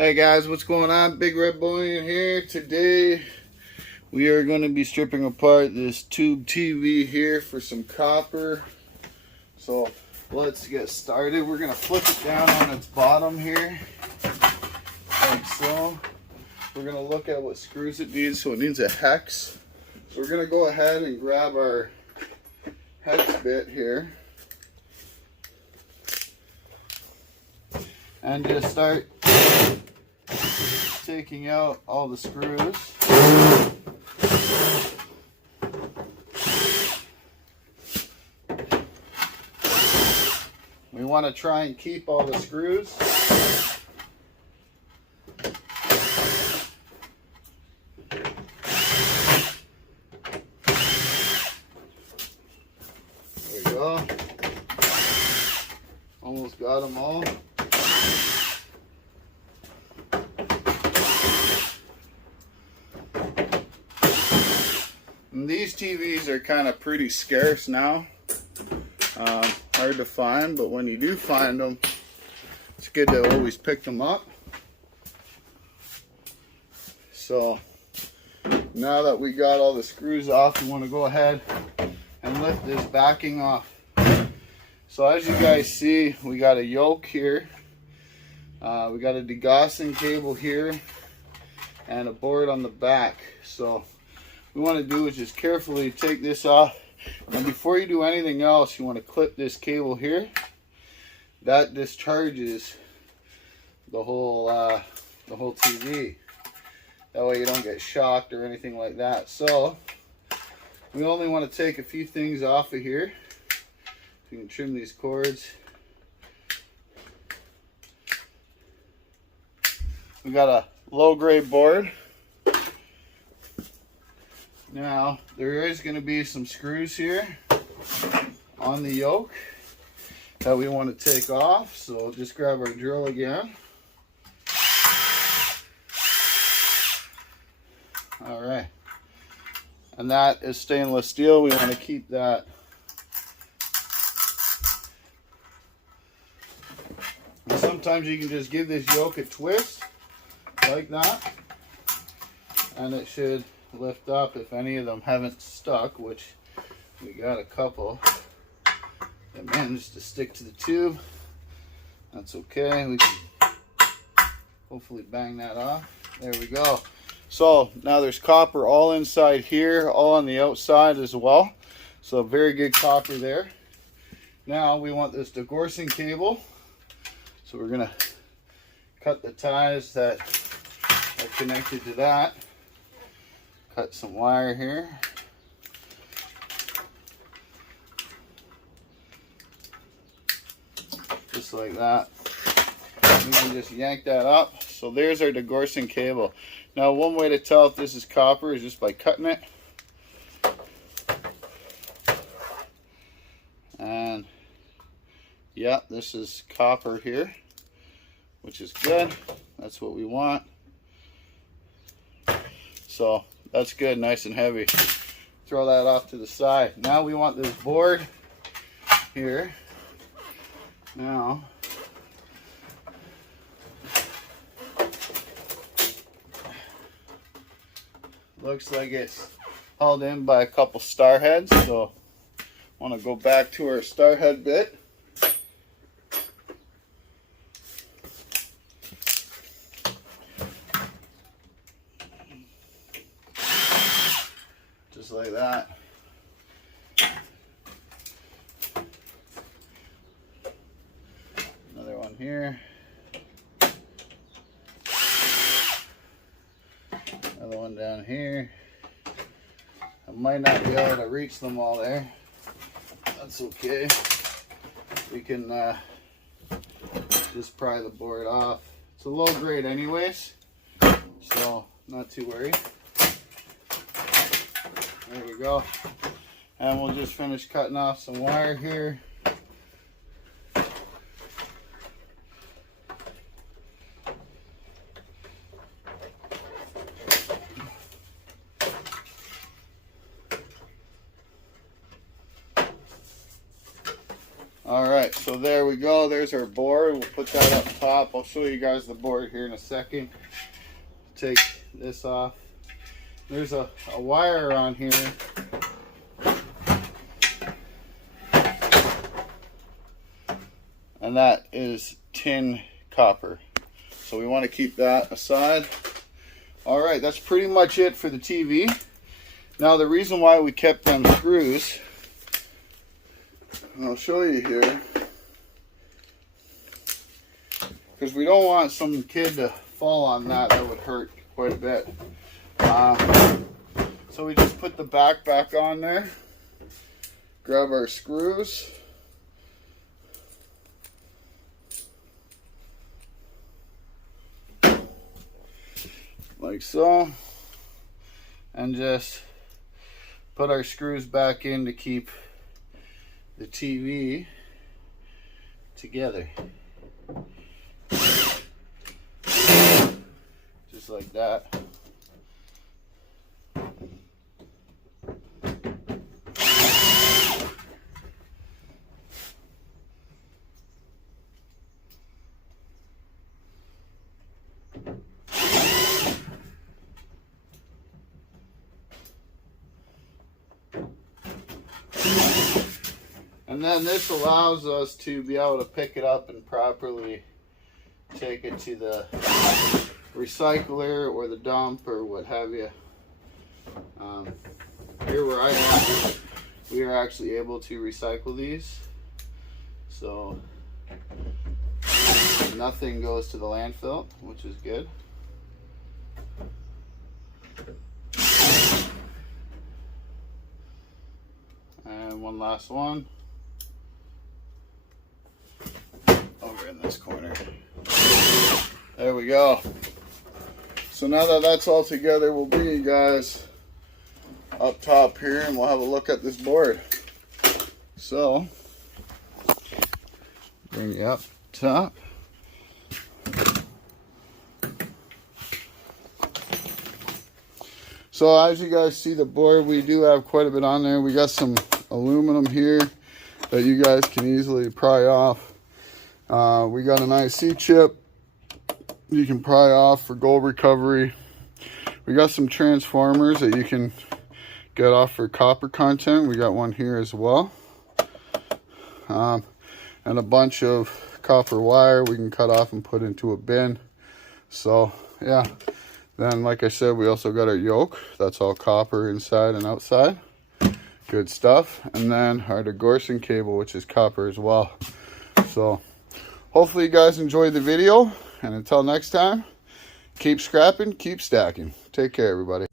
Hey guys, what's going on? Big Red Boy in here. Today we are going to be stripping apart this tube TV here for some copper. So let's get started. We're going to flip it down on its bottom here, like so. We're going to look at what screws it needs. So it needs a hex. So we're going to go ahead and grab our hex bit here and just start taking out all the screws. We want to try and keep all the screws. There we go. Almost got them all. And these TVs are kind of pretty scarce now. Hard to find, but when you do find them, it's good to always pick them up. So now that we got all the screws off, we want to go ahead and lift this backing off. So as you guys see, we got a yoke here, we got a degaussing cable here, and a board on the back. So we want to do is just carefully take this off, and before you do anything else, you want to clip this cable here. That discharges the whole TV. That way you don't get shocked or anything like that. So we only want to take a few things off of here. You can trim these cords. We got a low grade board. Now, there is going to be some screws here on the yoke that we want to take off. So we'll just grab our drill again. All right. And that is stainless steel. We want to keep that. And sometimes you can just give this yoke a twist like that, and it should lift up if any of them haven't stuck, which we got a couple that managed to stick to the tube. That's okay. We can hopefully bang that off. There we go. So now there's copper all inside here, all on the outside as well. So very good copper there. Now we want this degaussing cable. So we're gonna cut the ties that are connected to that. Cut some wire here. Just like that. We can just yank that up. So there's our degaussing cable. Now one way to tell if this is copper is just by cutting it. And yeah, this is copper here, which is good. That's what we want. So that's good, nice and heavy. Throw that off to the side. Now we want this board here. Now, looks like it's held in by a couple star heads. So want to go back to our star head bit. Just like that. Another one here. Another one down here. I might not be able to reach them all there. That's okay. We can just pry the board off. It's a low grade anyways, so not too worried. There we go. And we'll just finish cutting off some wire here. All right, so there we go. There's our board. We'll put that up top. I'll show you guys the board here in a second. Take this off. There's a wire on here. And that is tin copper. So we want to keep that aside. All right, that's pretty much it for the TV. Now the reason why we kept them screws, and I'll show you here, because we don't want some kid to fall on that. That would hurt quite a bit. So we just put the back on there, grab our screws, like so, and just put our screws back in to keep the TV together. Just like that. And then this allows us to be able to pick it up and properly take it to the recycler or the dump or what have you. Here where I am, we are actually able to recycle these. So nothing goes to the landfill, which is good. And one last one. Over in this corner. There we go. So now that that's all together, we'll bring you guys up top here and we'll have a look at this board. So, bring you up top. So as you guys see the board, we do have quite a bit on there. We got some aluminum here that you guys can easily pry off. We got an IC chip you can pry off for gold recovery. We got some transformers that you can get off for copper content. We got one here as well. And a bunch of copper wire we can cut off and put into a bin. So yeah, then like I said, we also got our yoke. That's all copper inside and outside. Good stuff. And then our degortion cable, which is copper as well. So hopefully you guys enjoyed the video, and until next time, keep scrapping, keep stacking. Take care, everybody.